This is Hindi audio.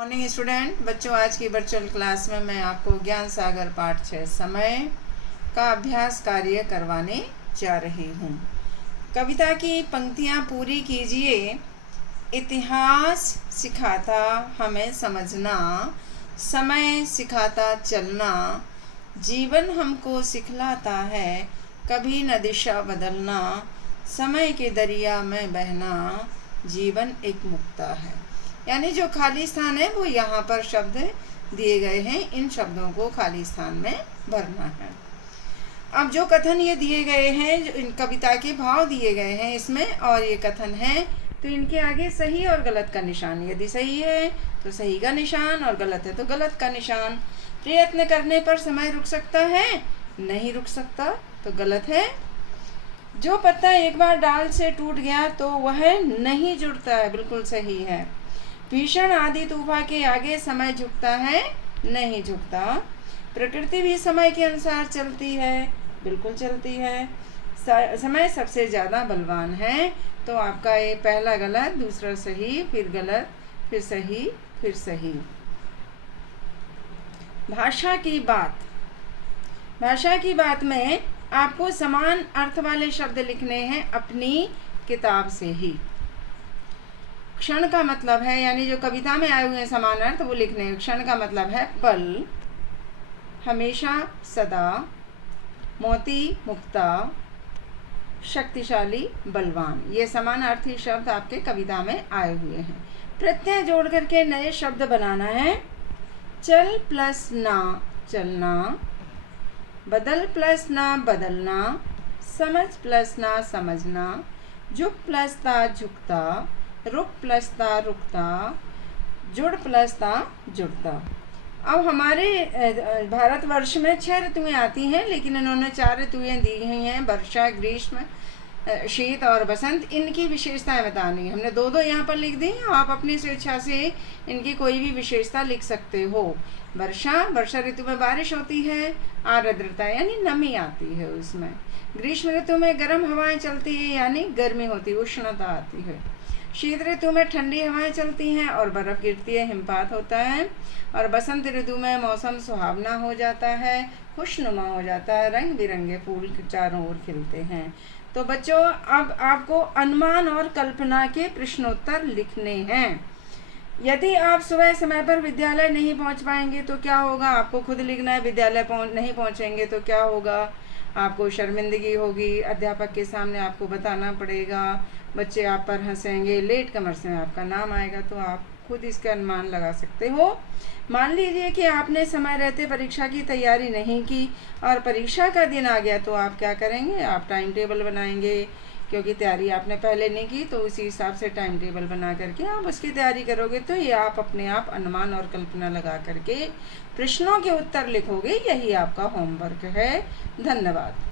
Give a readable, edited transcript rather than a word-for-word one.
मॉर्निंग स्टूडेंट बच्चों, आज की वर्चुअल क्लास में मैं आपको ज्ञान सागर पाठ 6 समय का अभ्यास कार्य करवाने जा रही हूँ। कविता की पंक्तियाँ पूरी कीजिए। इतिहास सिखाता हमें समझना, समय सिखाता चलना, जीवन हमको सिखलाता है कभी न दिशा बदलना, समय के दरिया में बहना, जीवन एक मुक्ता है। यानी जो खाली स्थान है वो यहाँ पर शब्द दिए गए हैं, इन शब्दों को खाली स्थान में भरना है। अब जो कथन ये दिए गए हैं, जो इन कविता के भाव दिए गए हैं इसमें, और ये कथन है, तो इनके आगे सही और गलत का निशान। यदि सही है तो सही का निशान और गलत है तो गलत का निशान। प्रयत्न करने पर समय रुक सकता है, नहीं रुक सकता तो गलत है। जो पत्ता एक बार डाल से टूट गया तो वह नहीं जुड़ता है, बिल्कुल सही है। भीषण आंधी तूफान के आगे समय झुकता है, नहीं झुकता। प्रकृति भी समय के अनुसार चलती है, बिल्कुल चलती है। समय सबसे ज़्यादा बलवान है, तो आपका ये पहला गलत, दूसरा सही, फिर गलत, फिर सही, फिर सही। भाषा की बात। भाषा की बात में आपको समान अर्थ वाले शब्द लिखने हैं अपनी किताब से ही। क्षण का मतलब है, यानी जो कविता में आए हुए हैं समान अर्थ वो लिखने हैं। क्षण का मतलब है पल, हमेशा, सदा, मोती, मुक्ता, शक्तिशाली, बलवान। ये समान अर्थी शब्द आपके कविता में आए हुए हैं। प्रत्यय जोड़ करके नए शब्द बनाना है। चल प्लस ना, चलना। बदल प्लस ना, बदलना। समझ प्लस ना, समझना। झुक प्लस ता, झुकता। रुक प्लस ता, रुकता। जुड़ प्लस ता, जुड़ता। अब हमारे भारतवर्ष में 6 ऋतुएं आती हैं, लेकिन इन्होंने 4 ऋतुएं दी हुई हैं, वर्षा, ग्रीष्म, शीत और बसंत। इनकी विशेषताएं बतानी है। हमने दो यहाँ पर लिख दी। आप अपनी स्वेच्छा से इनकी कोई भी विशेषता लिख सकते हो। वर्षा ऋतु में बारिश होती है, आर्द्रता यानी नमी आती है उसमें। ग्रीष्म ऋतु में गर्म हवाएं चलती है, यानी गर्मी होती है, उष्णता आती है। शीत ऋतु में ठंडी हवाएं चलती हैं और बर्फ गिरती है, हिमपात होता है। और बसंत ऋतु में मौसम सुहावना हो जाता है, खुशनुमा हो जाता है, रंग बिरंगे फूल चारों ओर खिलते हैं। तो बच्चों, अब आपको अनुमान और कल्पना के प्रश्नोत्तर लिखने हैं। यदि आप सुबह समय पर विद्यालय नहीं पहुंच पाएंगे तो क्या होगा, आपको खुद लिखना है। विद्यालय नहीं पहुंचेंगे तो क्या होगा, आपको शर्मिंदगी होगी, अध्यापक के सामने आपको बताना पड़ेगा, बच्चे आप पर हंसेंगे, लेट कमर्स में आपका नाम आएगा। तो आप खुद इसका अनुमान लगा सकते हो। मान लीजिए कि आपने समय रहते परीक्षा की तैयारी नहीं की और परीक्षा का दिन आ गया, तो आप क्या करेंगे, आप टाइम टेबल बनाएंगे। क्योंकि तैयारी आपने पहले नहीं की, तो उसी हिसाब से टाइम टेबल बना करके आप उसकी तैयारी करोगे। तो ये आप अपने आप अनुमान और कल्पना लगा करके प्रश्नों के उत्तर लिखोगे। यही आपका होमवर्क है। धन्यवाद।